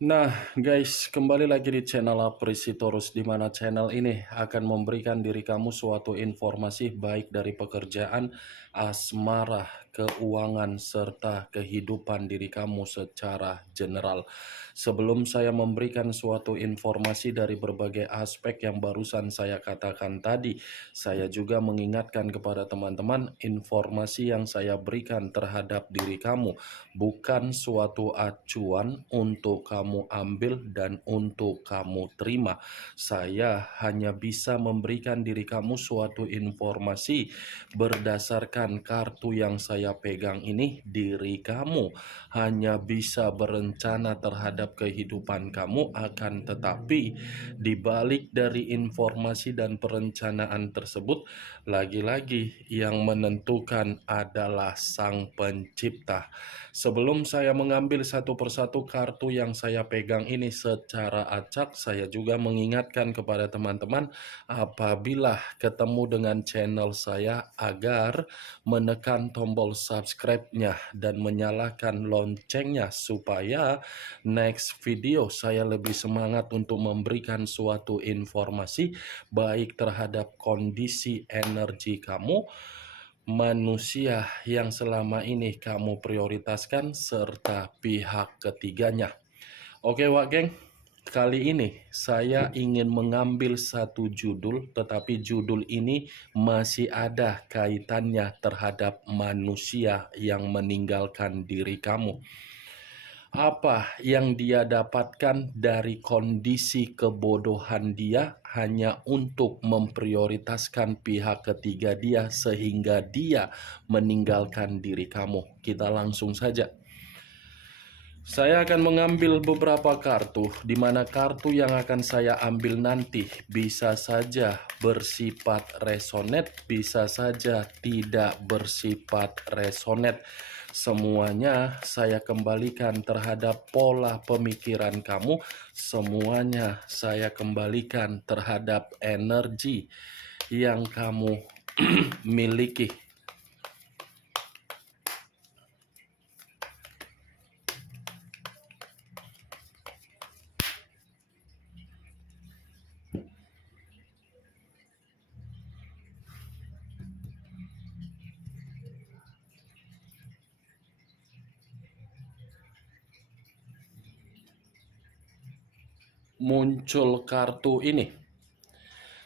Nah, guys, kembali lagi di channel Aprisitorus, di mana channel ini akan memberikan diri kamu suatu informasi baik dari pekerjaan, asmara, keuangan, serta kehidupan diri kamu secara general. Sebelum saya memberikan suatu informasi dari berbagai aspek yang barusan saya katakan tadi, saya juga mengingatkan kepada teman-teman informasi yang saya berikan terhadap diri kamu bukan suatu acuan untuk kamu ambil dan untuk kamu terima. Saya hanya bisa memberikan diri kamu suatu informasi berdasarkan kartu yang saya pegang ini. Diri kamu hanya bisa berencana terhadap kehidupan kamu, akan tetapi di balik dari informasi dan perencanaan tersebut, lagi-lagi yang menentukan adalah Sang Pencipta. Sebelum saya mengambil satu persatu kartu yang saya pegang ini secara acak, saya juga mengingatkan kepada teman-teman apabila ketemu dengan channel saya agar menekan tombol subscribe-nya dan menyalakan loncengnya supaya next video saya lebih semangat untuk memberikan suatu informasi baik terhadap kondisi energi kamu, manusia yang selama ini kamu prioritaskan, serta pihak ketiganya. Oke Wak Geng, kali ini saya ingin mengambil satu judul, tetapi judul ini masih ada kaitannya terhadap manusia yang meninggalkan diri kamu. Apa yang dia dapatkan dari kondisi kebodohan dia hanya untuk memprioritaskan pihak ketiga dia sehingga dia meninggalkan diri kamu. Kita langsung saja. Saya akan mengambil beberapa kartu, di mana kartu yang akan saya ambil nanti bisa saja bersifat resonate, bisa saja tidak bersifat resonate. Semuanya saya kembalikan terhadap pola pemikiran kamu, semuanya saya kembalikan terhadap energi yang kamu miliki. Muncul kartu ini.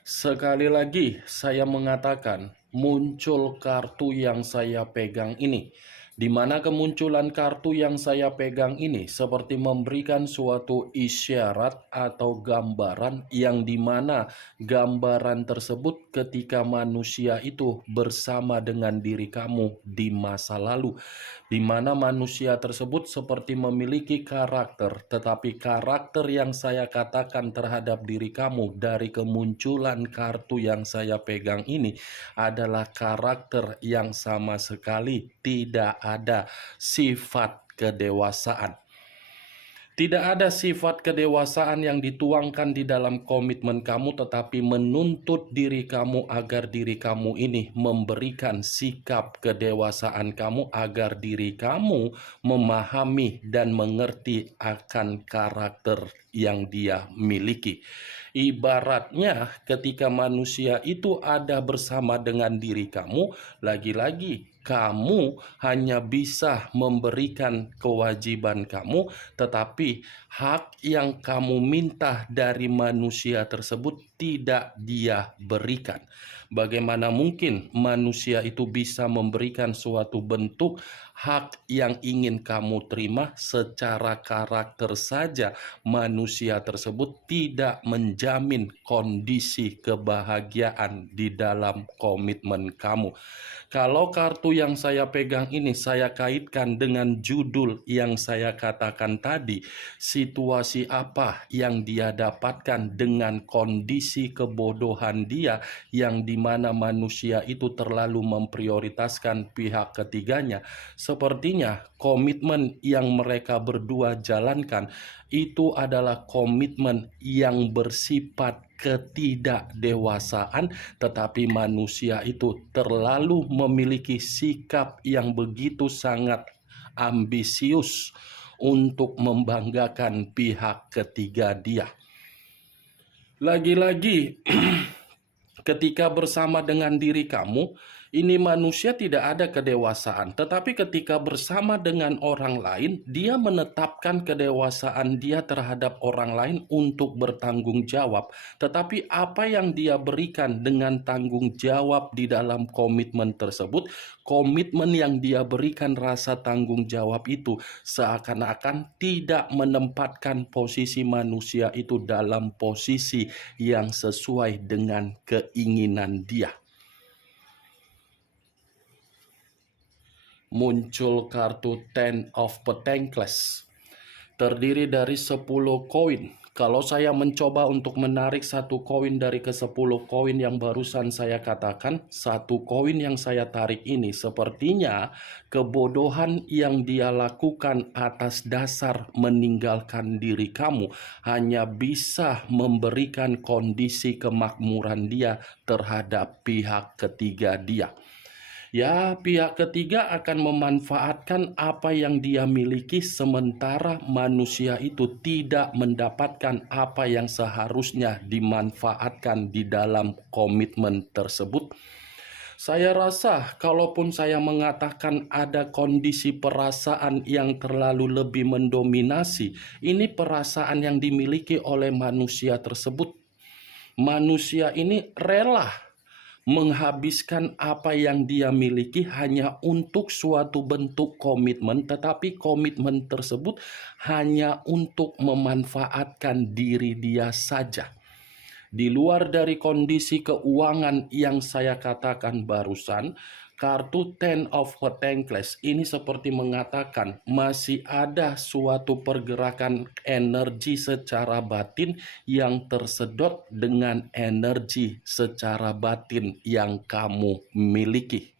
Sekali lagi saya mengatakan, muncul kartu yang saya pegang ini. Di mana kemunculan kartu yang saya pegang ini seperti memberikan suatu isyarat atau gambaran yang dimana gambaran tersebut ketika manusia itu bersama dengan diri kamu di masa lalu, di mana manusia tersebut seperti memiliki karakter, tetapi karakter yang saya katakan terhadap diri kamu dari kemunculan kartu yang saya pegang ini adalah karakter yang sama sekali tidak ada sifat kedewasaan. Tidak ada sifat kedewasaan yang dituangkan di dalam komitmen kamu, tetapi menuntut diri kamu agar diri kamu ini memberikan sikap kedewasaan kamu, agar diri kamu memahami dan mengerti akan karakter yang dia miliki. Ibaratnya ketika manusia itu ada bersama dengan diri kamu, lagi-lagi kamu hanya bisa memberikan kewajiban kamu, tetapi hak yang kamu minta dari manusia tersebut tidak dia berikan. Bagaimana mungkin manusia itu bisa memberikan suatu bentuk hak yang ingin kamu terima? Secara karakter saja manusia tersebut tidak menjamin kondisi kebahagiaan di dalam komitmen kamu. Kalau kartu yang saya pegang ini saya kaitkan dengan judul yang saya katakan tadi, situasi apa yang dia dapatkan dengan kondisi kebodohan dia yang dimana manusia itu terlalu memprioritaskan pihak ketiganya. Sepertinya komitmen yang mereka berdua jalankan itu adalah komitmen yang bersifat ketidakdewasaan, tetapi manusia itu terlalu memiliki sikap yang begitu sangat ambisius untuk membanggakan pihak ketiga dia. Lagi-lagi, ketika bersama dengan diri kamu, ini manusia tidak ada kedewasaan. Tetapi ketika bersama dengan orang lain, dia menetapkan kedewasaan dia terhadap orang lain untuk bertanggung jawab. Tetapi apa yang dia berikan dengan tanggung jawab di dalam komitmen tersebut, komitmen yang dia berikan rasa tanggung jawab itu seakan-akan tidak menempatkan posisi manusia itu dalam posisi yang sesuai dengan keinginan dia. Muncul kartu Ten of Pentacles, terdiri dari 10 koin. Kalau saya mencoba untuk menarik satu koin dari ke-10 koin yang barusan saya katakan, satu koin yang saya tarik ini sepertinya kebodohan yang dia lakukan atas dasar meninggalkan diri kamu hanya bisa memberikan kondisi kemakmuran dia terhadap pihak ketiga dia. Ya, pihak ketiga akan memanfaatkan apa yang dia miliki, sementara manusia itu tidak mendapatkan apa yang seharusnya dimanfaatkan di dalam komitmen tersebut. Saya rasa, kalaupun saya mengatakan ada kondisi perasaan yang terlalu lebih mendominasi, ini perasaan yang dimiliki oleh manusia tersebut. Manusia ini rela menghabiskan apa yang dia miliki hanya untuk suatu bentuk komitmen, tetapi komitmen tersebut hanya untuk memanfaatkan diri dia saja. Di luar dari kondisi keuangan yang saya katakan barusan, kartu Ten of Pentacles ini seperti mengatakan masih ada suatu pergerakan energi secara batin yang tersedot dengan energi secara batin yang kamu miliki.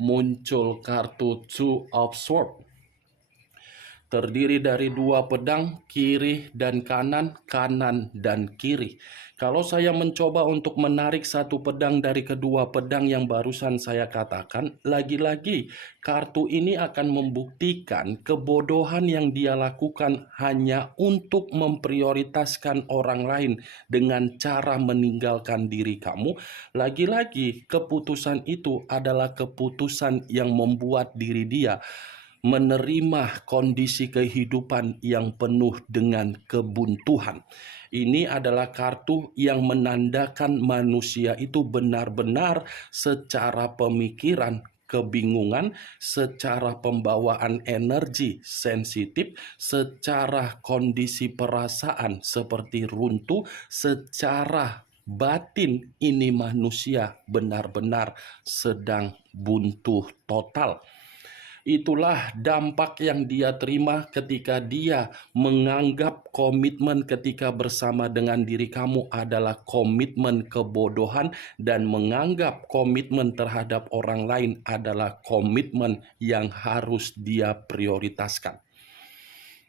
Muncul kartu Two of Swords, terdiri dari 2 pedang, kiri dan kanan, kanan dan kiri. Kalau saya mencoba untuk menarik satu pedang dari kedua pedang yang barusan saya katakan, lagi-lagi kartu ini akan membuktikan kebodohan yang dia lakukan hanya untuk memprioritaskan orang lain dengan cara meninggalkan diri kamu. Lagi-lagi keputusan itu adalah keputusan yang membuat diri dia menerima kondisi kehidupan yang penuh dengan kebuntuan. Ini adalah kartu yang menandakan manusia itu benar-benar secara pemikiran kebingungan, secara pembawaan energi sensitif, secara kondisi perasaan seperti runtuh, secara batin ini manusia benar-benar sedang buntu total. Itulah dampak yang dia terima ketika dia menganggap komitmen ketika bersama dengan diri kamu adalah komitmen kebodohan dan menganggap komitmen terhadap orang lain adalah komitmen yang harus dia prioritaskan.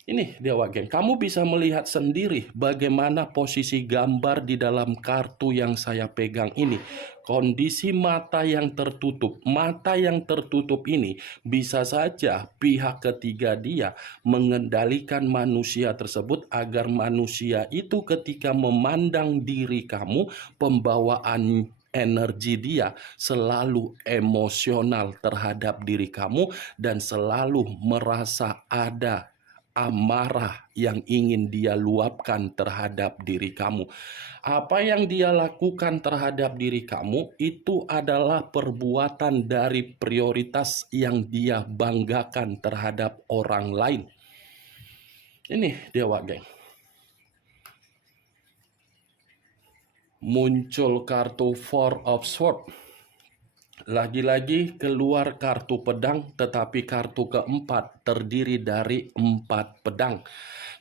Ini Dewa Geng, kamu bisa melihat sendiri bagaimana posisi gambar di dalam kartu yang saya pegang ini. Kondisi mata yang tertutup. Mata yang tertutup ini bisa saja pihak ketiga dia mengendalikan manusia tersebut agar manusia itu ketika memandang diri kamu, pembawaan energi dia selalu emosional terhadap diri kamu dan selalu merasa ada amarah yang ingin dia luapkan terhadap diri kamu. Apa yang dia lakukan terhadap diri kamu itu adalah perbuatan dari prioritas yang dia banggakan terhadap orang lain. Ini Dewa Geng. Muncul kartu Four of Swords. Lagi-lagi keluar kartu pedang, tetapi kartu keempat terdiri dari 4 pedang.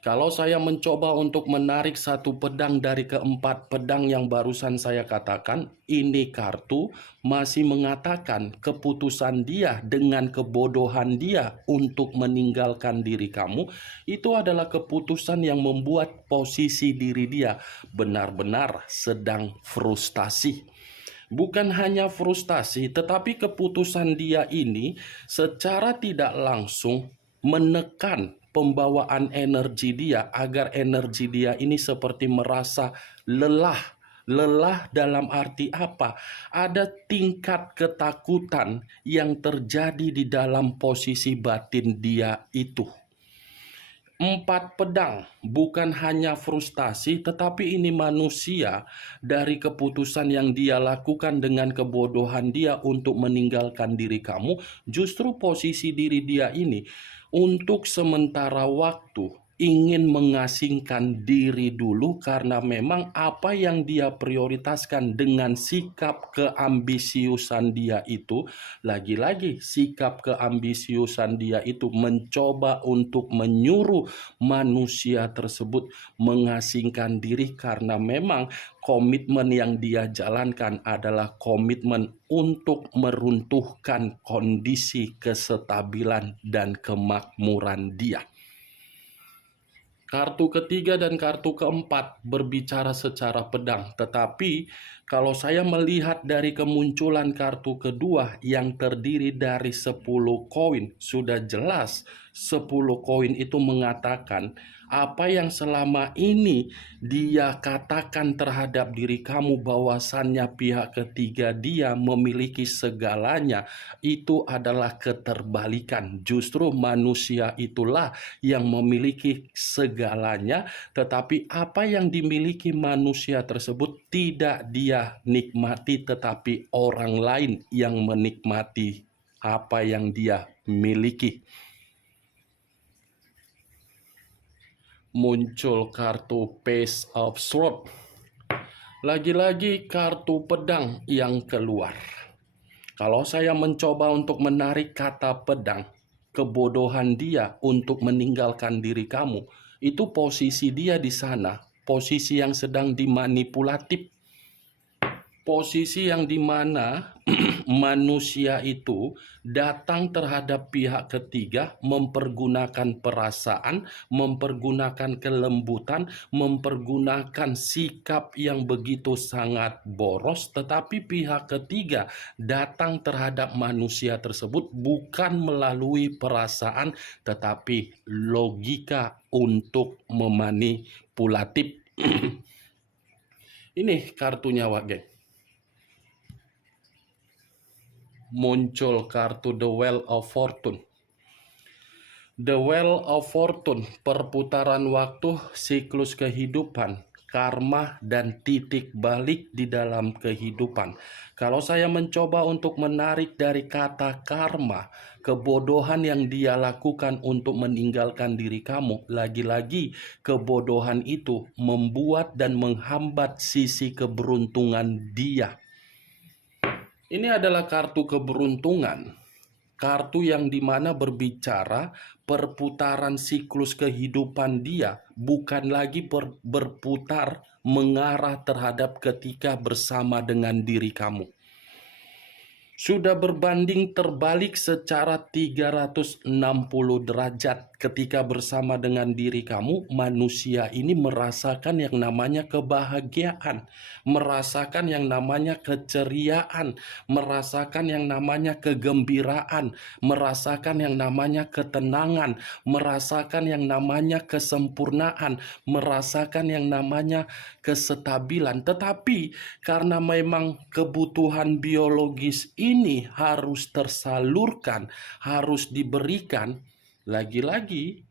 Kalau saya mencoba untuk menarik satu pedang dari keempat pedang yang barusan saya katakan, ini kartu masih mengatakan keputusan dia dengan kebodohan dia untuk meninggalkan diri kamu, itu adalah keputusan yang membuat posisi diri dia benar-benar sedang frustasi. Bukan hanya frustasi, tetapi keputusan dia ini secara tidak langsung menekan pembawaan energi dia agar energi dia ini seperti merasa lelah. Lelah dalam arti apa? Ada tingkat ketakutan yang terjadi di dalam posisi batin dia itu. 4 pedang bukan hanya frustasi, tetapi ini manusia dari keputusan yang dia lakukan dengan kebodohan dia untuk meninggalkan diri kamu. Justru posisi diri dia ini untuk sementara waktu ingin mengasingkan diri dulu karena memang apa yang dia prioritaskan dengan sikap keambisiusan dia itu, lagi-lagi sikap keambisiusan dia itu mencoba untuk menyuruh manusia tersebut mengasingkan diri karena memang komitmen yang dia jalankan adalah komitmen untuk meruntuhkan kondisi kestabilan dan kemakmuran dia. Kartu ketiga dan kartu keempat berbicara secara pedang, tetapi kalau saya melihat dari kemunculan kartu kedua yang terdiri dari 10 koin, sudah jelas 10 koin itu mengatakan apa yang selama ini dia katakan terhadap diri kamu bahwasannya pihak ketiga dia memiliki segalanya, itu adalah keterbalikan. Justru manusia itulah yang memiliki segalanya, tetapi apa yang dimiliki manusia tersebut tidak dia nikmati, tetapi orang lain yang menikmati apa yang dia miliki. Muncul kartu Page of Swords. Lagi-lagi kartu pedang yang keluar. Kalau saya mencoba untuk menarik kata pedang, kebodohan dia untuk meninggalkan diri kamu, itu posisi dia di sana, posisi yang sedang dimanipulatif. Posisi yang dimana manusia itu datang terhadap pihak ketiga mempergunakan perasaan, mempergunakan kelembutan, mempergunakan sikap yang begitu sangat boros, tetapi pihak ketiga datang terhadap manusia tersebut bukan melalui perasaan, tetapi logika untuk memanipulatif. Ini kartunya, Wage. Muncul kartu The Wheel of Fortune. The Wheel of Fortune, perputaran waktu, siklus kehidupan, karma, dan titik balik di dalam kehidupan. Kalau saya mencoba untuk menarik dari kata karma, kebodohan yang dia lakukan untuk meninggalkan diri kamu, lagi-lagi kebodohan itu membuat dan menghambat sisi keberuntungan dia. Ini adalah kartu keberuntungan, kartu yang dimana berbicara perputaran siklus kehidupan dia, bukan lagi berputar mengarah terhadap ketika bersama dengan diri kamu. Sudah berbanding terbalik secara 360 derajat ketika bersama dengan diri kamu. Manusia ini merasakan yang namanya kebahagiaan, merasakan yang namanya keceriaan, merasakan yang namanya kegembiraan, merasakan yang namanya ketenangan, merasakan yang namanya kesempurnaan, merasakan yang namanya kestabilan. Tetapi karena memang kebutuhan biologis ini harus tersalurkan, harus diberikan, lagi-lagi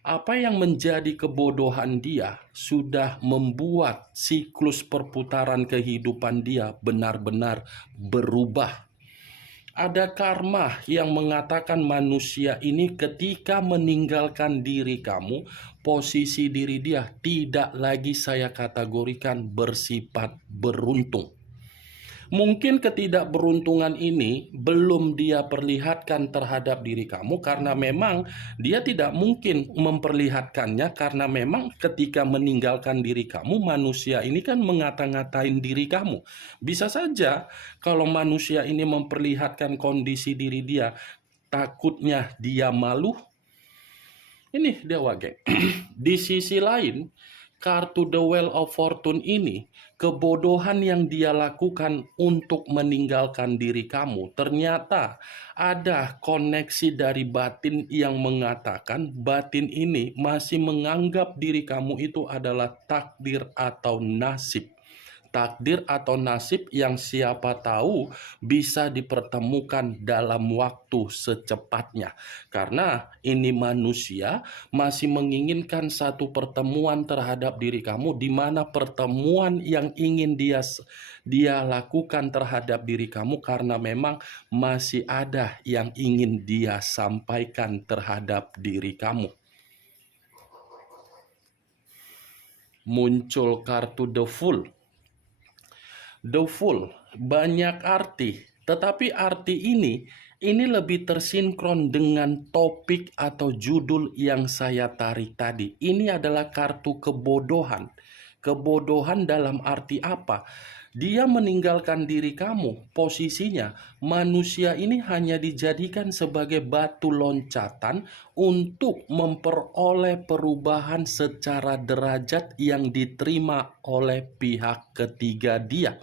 apa yang menjadi kebodohan dia sudah membuat siklus perputaran kehidupan dia benar-benar berubah. Ada karma yang mengatakan manusia ini ketika meninggalkan diri kamu, posisi diri dia tidak lagi saya kategorikan bersifat beruntung. Mungkin ketidakberuntungan ini belum dia perlihatkan terhadap diri kamu karena memang dia tidak mungkin memperlihatkannya, karena memang ketika meninggalkan diri kamu, manusia ini kan ngata-ngatain diri kamu. Bisa saja kalau manusia ini memperlihatkan kondisi diri dia, takutnya dia malu. Ini dia, Wage. Di sisi lain, kartu The Wheel of Fortune ini, kebodohan yang dia lakukan untuk meninggalkan diri kamu, ternyata ada koneksi dari batin yang mengatakan batin ini masih menganggap diri kamu itu adalah takdir atau nasib. Takdir atau nasib yang siapa tahu bisa dipertemukan dalam waktu secepatnya. Karena ini manusia masih menginginkan satu pertemuan terhadap diri kamu, di mana pertemuan yang ingin dia lakukan terhadap diri kamu karena memang masih ada yang ingin dia sampaikan terhadap diri kamu. Muncul kartu The Fool. The Fool banyak arti, tetapi arti ini lebih tersinkron dengan topik atau judul yang saya tarik tadi. Ini adalah kartu kebodohan. Kebodohan dalam arti apa? Dia meninggalkan diri kamu. Posisinya manusia ini hanya dijadikan sebagai batu loncatan untuk memperoleh perubahan secara derajat yang diterima oleh pihak ketiga dia.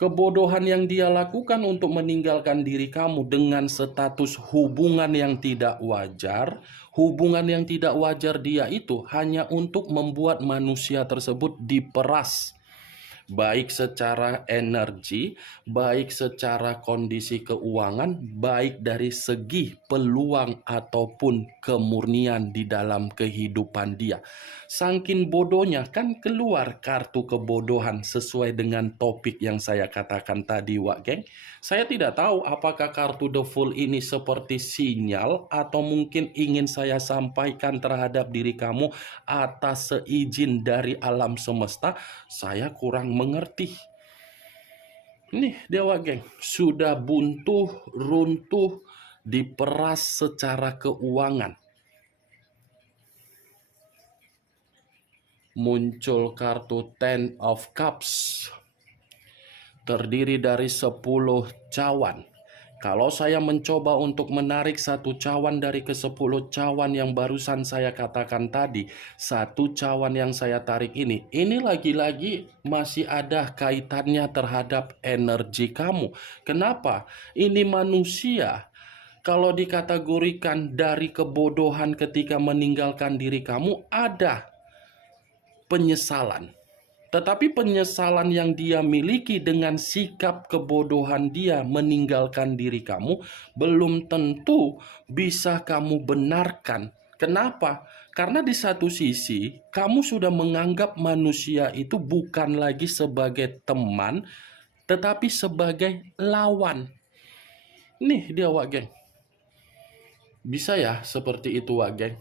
Kebodohan yang dia lakukan untuk meninggalkan diri kamu dengan status hubungan yang tidak wajar. Hubungan yang tidak wajar dia itu hanya untuk membuat manusia tersebut diperas. Baik secara energi, baik secara kondisi keuangan, baik dari segi peluang ataupun kemurnian di dalam kehidupan dia. Saking bodohnya kan keluar kartu kebodohan sesuai dengan topik yang saya katakan tadi, Wak Geng. Saya tidak tahu apakah kartu The Fool ini seperti sinyal atau mungkin ingin saya sampaikan terhadap diri kamu atas seizin dari alam semesta. Saya kurang mengerti. Nih Dewa Geng, sudah buntu, runtuh, diperas secara keuangan. Muncul kartu Ten of Cups. Terdiri dari 10 cawan. Kalau saya mencoba untuk menarik satu cawan dari ke-10 cawan yang barusan saya katakan tadi, satu cawan yang saya tarik ini lagi-lagi masih ada kaitannya terhadap energi kamu. Kenapa? Ini manusia. Kalau dikategorikan dari kebodohan ketika meninggalkan diri kamu, ada penyesalan. Tetapi penyesalan yang dia miliki dengan sikap kebodohan dia meninggalkan diri kamu belum tentu bisa kamu benarkan. Kenapa? Karena di satu sisi kamu sudah menganggap manusia itu bukan lagi sebagai teman, tetapi sebagai lawan. Nih dia, Wak Geng. Bisa ya seperti itu, Wak Geng?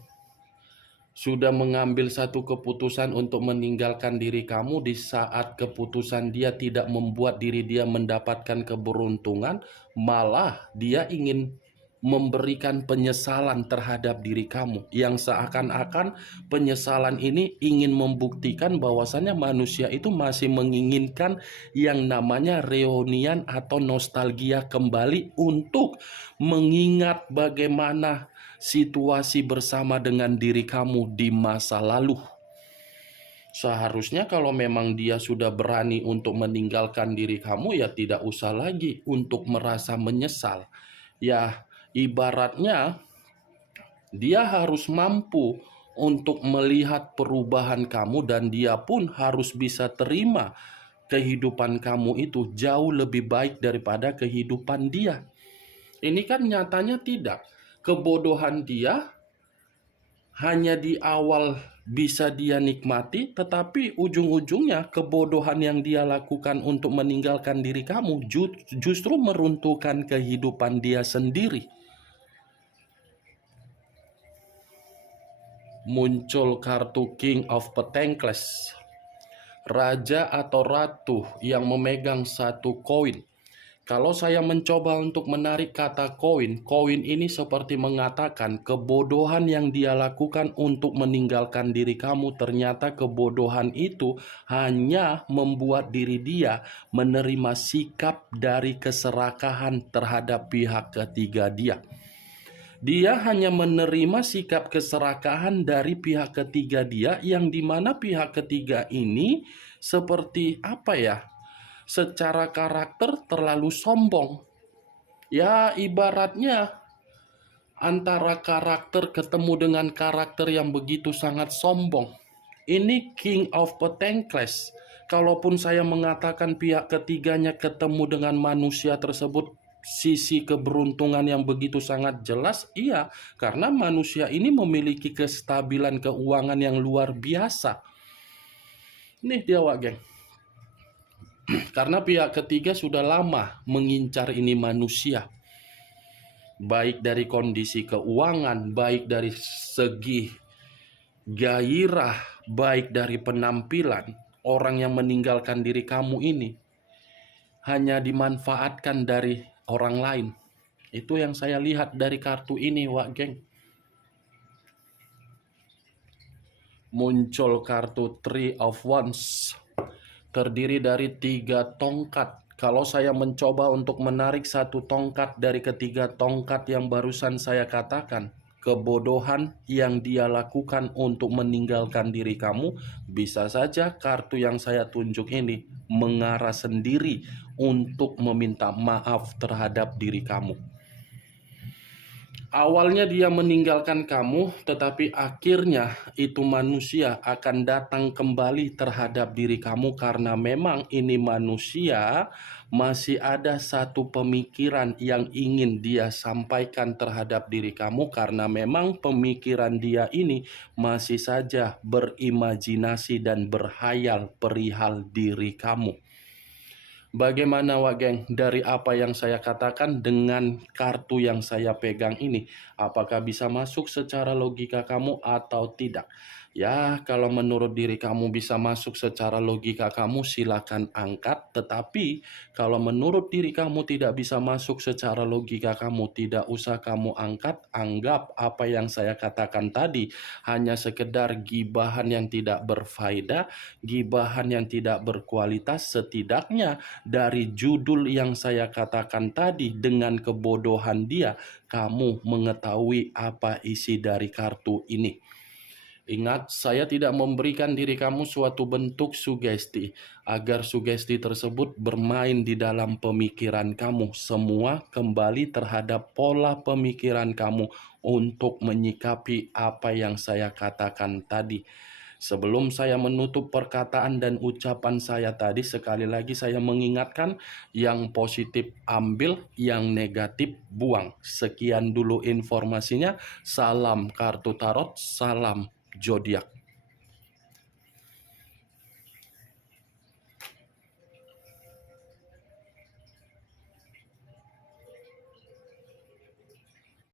Sudah mengambil satu keputusan untuk meninggalkan diri kamu di saat keputusan dia tidak membuat diri dia mendapatkan keberuntungan, malah dia ingin memberikan penyesalan terhadap diri kamu, yang seakan-akan penyesalan ini ingin membuktikan bahwasannya manusia itu masih menginginkan yang namanya reunian atau nostalgia kembali untuk mengingat bagaimana situasi bersama dengan diri kamu di masa lalu. Seharusnya kalau memang dia sudah berani untuk meninggalkan diri kamu, ya tidak usah lagi untuk merasa menyesal. Ya, ibaratnya dia harus mampu untuk melihat perubahan kamu dan dia pun harus bisa terima kehidupan kamu itu jauh lebih baik daripada kehidupan dia. Ini kan nyatanya tidak. Kebodohan dia hanya di awal bisa dia nikmati, tetapi ujung-ujungnya kebodohan yang dia lakukan untuk meninggalkan diri kamu justru meruntuhkan kehidupan dia sendiri. Muncul kartu King of Pentacles, raja atau ratu yang memegang satu koin. Kalau saya mencoba untuk menarik kata koin ini seperti mengatakan kebodohan yang dia lakukan untuk meninggalkan diri kamu, ternyata kebodohan itu hanya membuat diri dia menerima sikap dari keserakahan terhadap pihak ketiga dia. Dia hanya menerima sikap keserakahan dari pihak ketiga dia, yang dimana pihak ketiga ini seperti apa ya, secara karakter terlalu sombong. Ya ibaratnya antara karakter ketemu dengan karakter yang begitu sangat sombong. Ini King of Pentacles. Kalaupun saya mengatakan pihak ketiganya ketemu dengan manusia tersebut sisi keberuntungan yang begitu sangat jelas, iya, karena manusia ini memiliki kestabilan keuangan yang luar biasa. Nih dia, Wak Geng. Karena pihak ketiga sudah lama mengincar ini manusia. Baik dari kondisi keuangan, baik dari segi gairah, baik dari penampilan. Orang yang meninggalkan diri kamu ini hanya dimanfaatkan dari orang lain. Itu yang saya lihat dari kartu ini, Wak Geng. Muncul kartu Three of Wands, terdiri dari 3 tongkat. Kalau saya mencoba untuk menarik satu tongkat dari ketiga tongkat yang barusan saya katakan, kebodohan yang dia lakukan untuk meninggalkan diri kamu, bisa saja kartu yang saya tunjuk ini mengarah sendiri untuk meminta maaf terhadap diri kamu. Awalnya dia meninggalkan kamu, tetapi akhirnya itu manusia akan datang kembali terhadap diri kamu karena memang ini manusia masih ada satu pemikiran yang ingin dia sampaikan terhadap diri kamu karena memang pemikiran dia ini masih saja berimajinasi dan berhayal perihal diri kamu. Bagaimana, Wak Geng, dari apa yang saya katakan dengan kartu yang saya pegang ini? Apakah bisa masuk secara logika kamu atau tidak? Ya, kalau menurut diri kamu bisa masuk secara logika kamu, silakan angkat. Tetapi kalau menurut diri kamu tidak bisa masuk secara logika kamu, tidak usah kamu angkat. Anggap apa yang saya katakan tadi hanya sekedar gibahan yang tidak berfaedah, gibahan yang tidak berkualitas. Setidaknya dari judul yang saya katakan tadi dengan kebodohan dia, kamu mengetahui apa isi dari kartu ini. Ingat, saya tidak memberikan diri kamu suatu bentuk sugesti, agar sugesti tersebut bermain di dalam pemikiran kamu. Semua kembali terhadap pola pemikiran kamu untuk menyikapi apa yang saya katakan tadi. Sebelum saya menutup perkataan dan ucapan saya tadi, sekali lagi saya mengingatkan, yang positif ambil, yang negatif buang. Sekian dulu informasinya. Salam kartu tarot, salam zodiak.